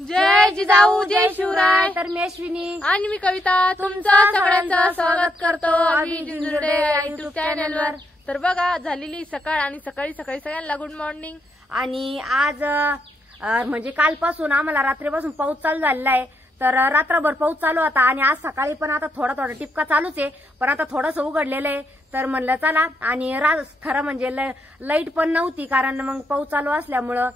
जय जिजाऊ जय शिवराय। तर मी अश्विनी आणि मी कविता तुमचं सगळ्यांचं स्वागत करतो आम्ही जिंजुर्डे युट्यूब चॅनलवर। तर बघा झालेली सकाळ आणि सकाळी सगळ्यांना गुड मॉर्निंग। आणि आज म्हणजे कालपासून आम्हाला रात्रीपासून पाऊस चालू झालेला आहे। तर रात्रभर पाऊस चालू होता आणि आज सकाळी पण आता थोडा टिपका चालूच आहे, पण आता थोडंसं उघडलेलं आहे। तर म्हणलं चला, आणि खरं म्हणजे लाईट पण नव्हती कारण मग पाऊस चालू असल्यामुळं।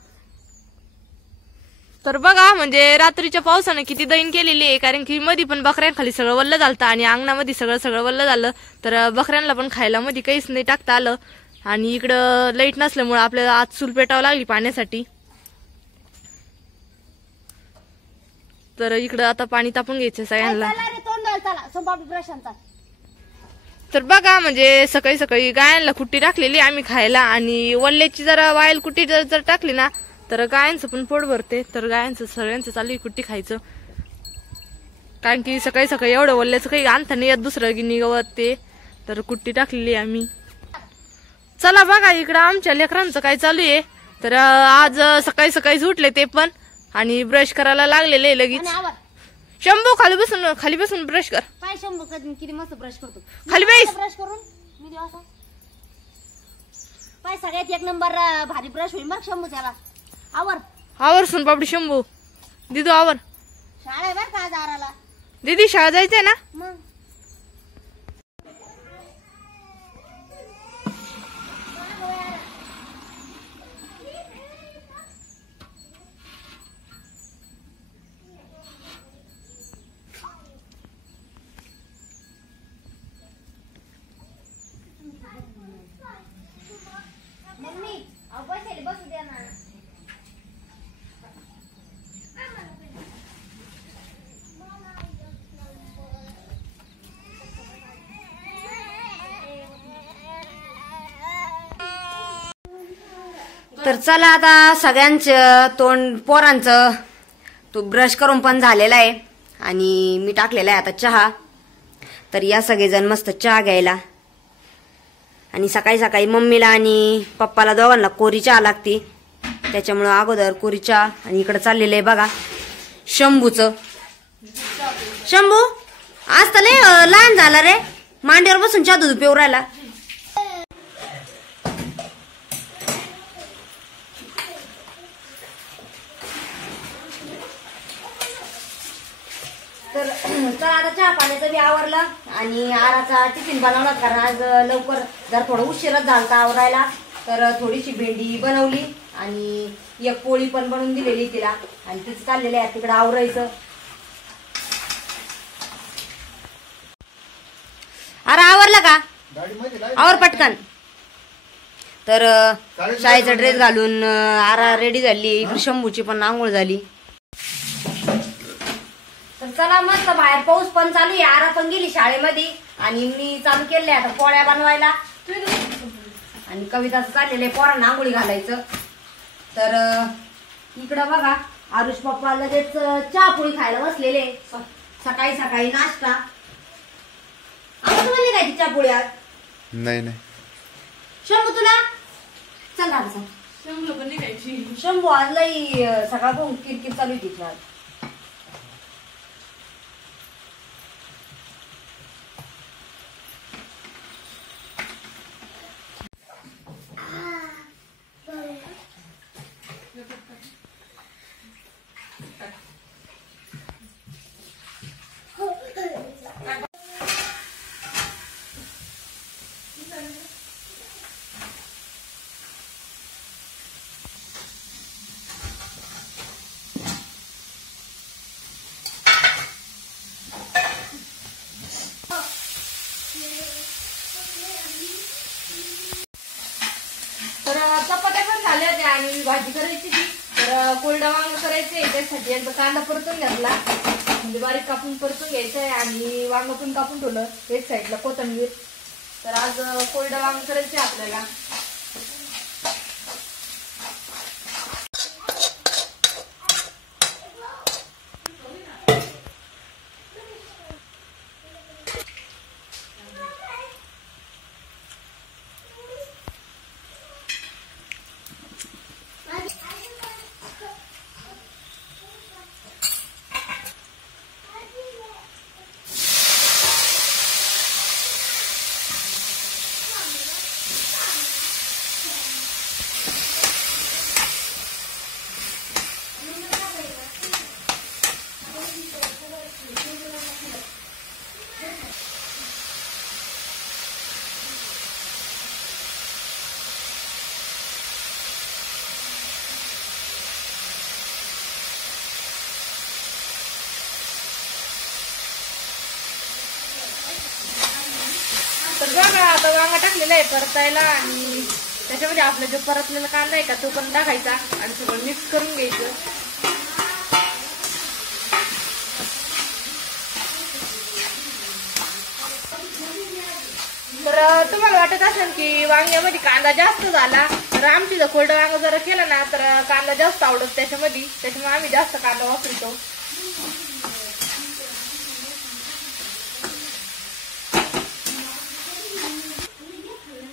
तर बघा म्हणजे रात्रीच्या पावसाने किती दैन केलेली आहे, कारण की मध्ये पण बकऱ्यांखाली सगळं वल्ल झालं आणि अंगणामध्ये सगळं वल्ल झालं। तर बकऱ्यांना पण खायला मध्ये काहीच नाही टाकता आलं आणि इकडं लाईट नसल्यामुळे आपल्याला आज चूल पेटावं लागली पाण्यासाठी। तर इकडं आता पाणी तापून घ्यायचं सगळ्यांना। तर बघा म्हणजे सकाळी गायांना कुट्टी टाकलेली आम्ही खायला, आणि वल्ल्याची जरा वायल कुट्टी जर टाकली ना तर गायांचं पण पोट भरते। तर गायांचं सगळ्यांचं चालू आहे कुट्टी खायचं, कारण की सकाळी एवढं वल्ल्याचं काही आणता नाही येत दुसरं गिनी गवत ते। तर कुट्टी टाकलेली आम्ही। चला बघा इकडं आमच्या लेकरांचं काय चालू आहे। तर आज सकाळी उठले ते पण, आणि ब्रश करायला लागलेले लगेच। शंभू खाली बसून ब्रश कर। काय शंभू किती मस्त ब्रश करतो, खाली बैस। ब्रश करून मी देऊ असं काय सगळ्यात एक नंबर भारी ब्रश होईल मग शंभू। त्याला आवर सुन पापडी शंभू दिदू आवर। शाळा आहे बरं का आज आराला। दीदी शाळा जायचंय ना मग मम्मी पैसे बसू द्या ना। तर चला आता सगळ्यांचं तोंड पोरांचं तो ब्रश करून पण झालेला आहे, आणि मी टाकलेला आहे आता चहा। तर या सगळेजण मस्त चहा घ्यायला, आणि सकाळी मम्मीला आणि पप्पाला दोघांना कोरी चहा लागते, त्याच्यामुळं अगोदर कोरी चहा। आणि इकडे चाललेलं आहे बघा शंभूचं। शंभू आज तर लय लहान झाला रे, मांडीवर बसून चहा दूध पिऊ राहिला। तर चला आता चहा पाण्याचं बी आवरलं, आणि आराचा टिफिन बनवला कारण आज लवकर जर थोडं उशीरच झालता आवरायला। तर थोडीशी भेंडी बनवली आणि एक पोळी पण बनवून दिलेली तिला, आणि तिचं चाललेलं आहे तिकडे आवरायचं। अरे आवरलं का? आवर पटकन। तर शाळेचा ड्रेस घालून आरा रेडी झाली, इकडे शंभूची पण आंघोळ झाली। तर चला मस्त बाहेर पाऊस पण चालू आहे, आरा पण गेली शाळेमध्ये, आणि मी चालू केले आता पोळ्या बनवायला, आणि कविताचं चाललेलं आहे पोरांना आंघोळी घालायचं। तर इकडं बघा आरुष पप्पा लगेच चहा पोळी खायला बसलेले, सकाळी नाश्ता। आपण म्हणले काय चहा पोळी आज? नाही शंभू तुला चल आज शंभू पण निघायची। शंभू आज लई सकाळपासून किरकिर चालू आहे तिची आज। तर चपात्या पण झाल्या होत्या आणि भाजी करायची ती। तर कोरडा वांग करायचंय, त्यासाठी एकदा कांदा परतून घेतला, म्हणजे बारीक कापून परतून घ्यायचंय, आणि वांग पण कापून ठेवलं एक साईडला कोथिंबीर। तर आज कोरडा वांग करायचंय आपल्याला। वांगा टाकलेला आहे परतायला आणि त्याच्यामध्ये आपला जो परतलेला कांदा आहे का तो पण टाकायचा आणि सगळं मिक्स करून घ्यायचं. तर तुम्हाला वाटत असेल की वांग्यामध्ये कांदा जास्त झाला तर आमची जर कोरडं वांग जर केलं ना तर कांदा जास्त आवडत त्याच्यामुळे आम्ही जास्त कांदा वापरतो.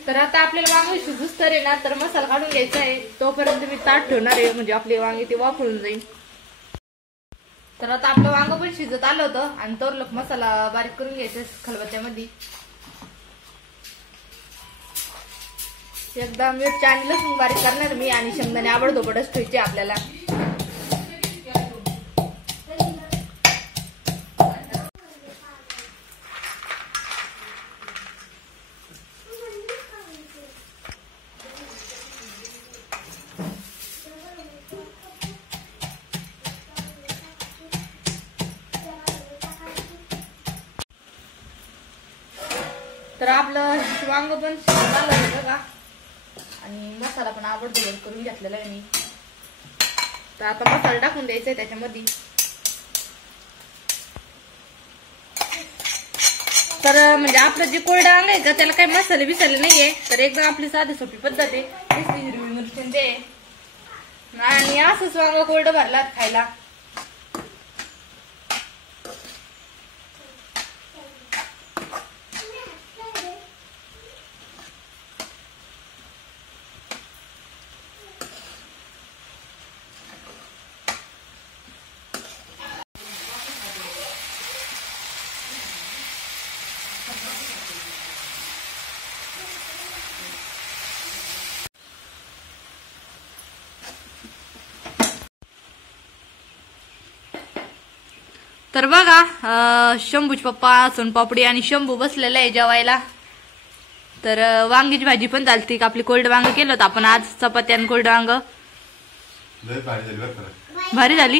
तर आता आपल्याला वांगे शिजूस तर आहे ना तर मसाला काढून घ्यायचा आहे. तोपर्यंत मी ताट ठेवणार आहे म्हणजे आपले वांगे ते वापरून जाईल. तर आता आपलं वांग पण शिजत आलं होतं आणि तोर मसाला बारीक करून घ्यायचा खलबत्त्यामध्ये. एकदा मिरची आणि लसूण बारीक करणार मी आणि शेंगदाणे आबडधोबडच ठेवायचे आपल्याला. तर आपलं वांग पण शिजलं होतं का आणि मसाला पण आवडतो करून घेतलेला आहे मी. तर आता मसाला टाकून द्यायचा आहे त्याच्यामध्ये. तर म्हणजे आपलं जे कोरडं वांग आहे का त्याला काही मसाले बिसाले नाहीये तर एकदम आपली साधी सोपी पद्धत आहे. हिरवी मिरची ते आणि असंच वांग कोरडं भरला खायला. तर बघा शंभूचे पप्पा सोनपापडी आणि शंभू बसलेला आहे जेवायला. तर वांगीची भाजी पण चालती का आपली कोरडं वांग केलं होतं आपण आज चपाती आणि कोरडं वांग भारी झाली.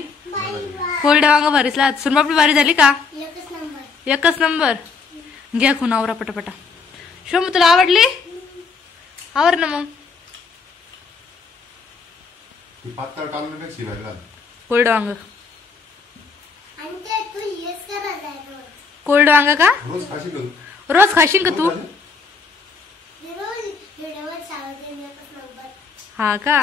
कोरडं वांग भारीच सोनपापडी भारी झाली का एकच नंबर. घ्या खून आवरा पटापटा. शंभू तुला आवडली आवर ना मग. कोरडं वांग कोरडं वांग का रोज खाशील का तू. हा का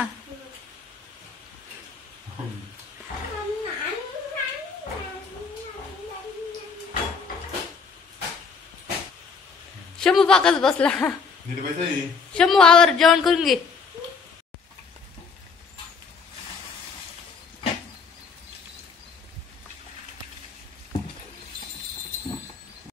शंभू पाकच बसला. शंभू आवर जेवण करून घे.